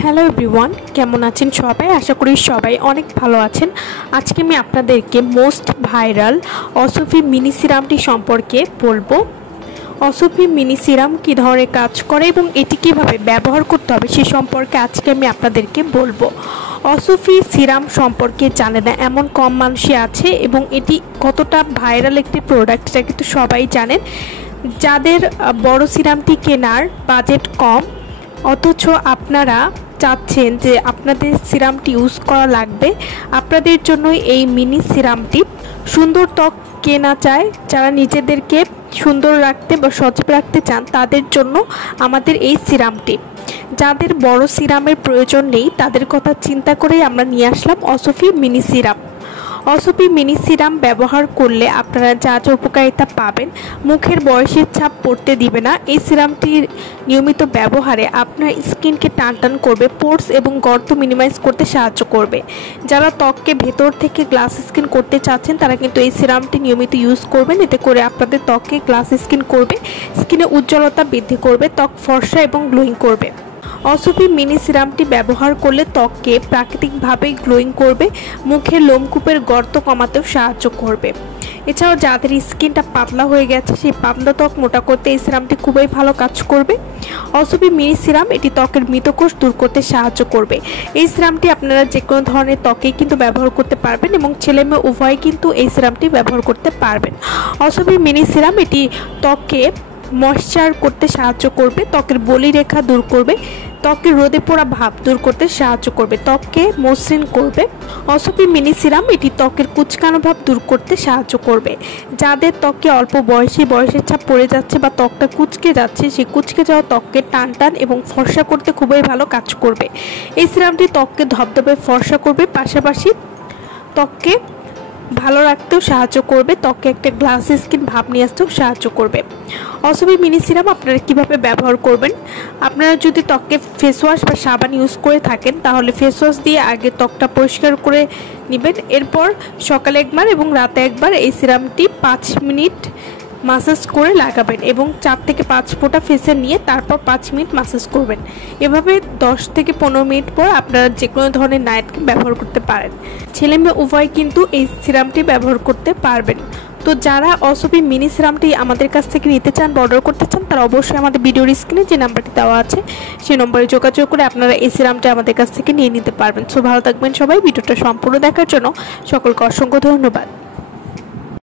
Hello everyone, কেমন আছেন সবাই? আশা করি সবাই অনেক ভালো আছেন। আজকে আমি আপনাদেরকে মোস্ট ভাইরাল অসফি মিনি সিরামটি সম্পর্কে বলবো। অসফি মিনি সিরাম কী ধরনের কাজ করে এবং এটি কীভাবে ব্যবহার করতে হবে সে সম্পর্কে আজকে আমি আপনাদেরকে বলবো। অসফি সিরাম সম্পর্কে জানে না এমন কম মানুষই আছে এবং এটি কতটা ভাইরাল একটি প্রোডাক্ট এটা কিন্তু সবাই জানেন। যাদের বড় সিরামটি কেনার বাজেট কম অথচ আপনারা চাচ্ছেন যে আপনাদের সিরামটি ইউজ করা লাগবে, আপনাদের জন্য এই মিনি সিরামটি। সুন্দর ত্বক কেনা চায় যারা নিজেদেরকে সুন্দর রাখতে বা সজীব রাখতে চান তাদের জন্য আমাদের এই সিরামটি। যাদের বড় সিরামের প্রয়োজন নেই তাদের কথা চিন্তা করেই আমরা নিয়ে আসলাম অসফি মিনি সিরাম। অসফি মিনি সিরাম ব্যবহার করলে আপনারা যা যা উপকারিতা পাবেন, মুখের বয়সের ছাপ পড়তে দিবে না। এই সিরামটির নিয়মিত ব্যবহারে আপনার স্কিনকে টান করবে, পোর্স এবং গর্ত মিনিমাইজ করতে সাহায্য করবে। যারা ত্বককে ভেতর থেকে গ্লাস স্কিন করতে চাচ্ছেন তারা কিন্তু এই সিরামটি নিয়মিত ইউজ করবেন। এতে করে আপনাদের ত্বককে গ্লাস স্কিন করবে, স্কিনে উজ্জ্বলতা বৃদ্ধি করবে, ত্বক ফর্সা এবং গ্লোয়িং করবে। অসফি মিনি সিরামটি ব্যবহার করলে ত্বককে প্রাকৃতিকভাবে গ্লোয়িং করবে, মুখের লোমকূপের গর্ত কমাতেও সাহায্য করবে। এছাড়াও যাদের স্কিনটা পাতলা হয়ে গেছে সেই পাতলা ত্বক মোটা করতে এই সিরামটি খুবই ভালো কাজ করবে। অসফি মিনি সিরাম এটি ত্বকের মৃতকোষ দূর করতে সাহায্য করবে। এই সিরামটি আপনারা যে কোনো ধরনের ত্বকেই কিন্তু ব্যবহার করতে পারবেন এবং ছেলে মেয়ে উভয় কিন্তু এই সিরামটি ব্যবহার করতে পারবেন। অসফি মিনি সিরাম এটি ত্বককে ময়েশ্চার করতে সাহায্য করবে, ত্বকের বলিরেখা দূর করবে, ত্বকের রোদে পোড়া ভাব দূর করতে সাহায্য করবে, ত্বককে মসৃণ করবে। অসফি মিনি সিরাম এটি ত্বকের কুচকানো ভাব দূর করতে সাহায্য করবে। যাদের ত্বকে অল্প বয়সের ছাপ পড়ে যাচ্ছে বা ত্বকটা কুচকে যাচ্ছে সেই কুচকে যাওয়া ত্বককে টান এবং ফর্সা করতে খুবই ভালো কাজ করবে। এই সিরামটি ত্বককে ধবধবে ফর্সা করবে, পাশাপাশি ত্বককে ভালো রাখতেও সাহায্য করবে, ত্বকে একটা গ্লাস স্কিন ভাব নিয়ে আসতেও সাহায্য করবে। অসফি মিনি সিরাম আপনারা কীভাবে ব্যবহার করবেন? আপনারা যদি ত্বকে ফেস ওয়াশ বা সাবান ইউজ করে থাকেন তাহলে ফেস ওয়াশ দিয়ে আগে ত্বকটা পরিষ্কার করে নেবেন। এরপর সকালে একবার এবং রাতে একবার এই সিরামটি 5 মিনিট মাসাজ করে লাগাবেন এবং 4 থেকে 5 ফোঁটা ফেসে নিয়ে তারপর 5 মিনিট মাসাজ করবেন। এভাবে 10 থেকে 15 মিনিট পর আপনারা যে কোনো ধরনের নাইট ক্রিম ব্যবহার করতে পারেন। ছেলে মেয়ে উভয় কিন্তু এই সিরামটি ব্যবহার করতে পারবেন। তো যারা অসফি মিনি সিরামটি আমাদের কাছ থেকে নিতে চান বা অর্ডার করতে চান তারা অবশ্যই আমাদের ভিডিওর স্ক্রিনে যে নাম্বারটি দেওয়া আছে সেই নম্বরে যোগাযোগ করে আপনারা এই সিরামটি আমাদের কাছ থেকে নিয়ে নিতে পারবেন। সো ভালো থাকবেন সবাই। ভিডিওটা সম্পূর্ণ দেখার জন্য সকলকে অসংখ্য ধন্যবাদ।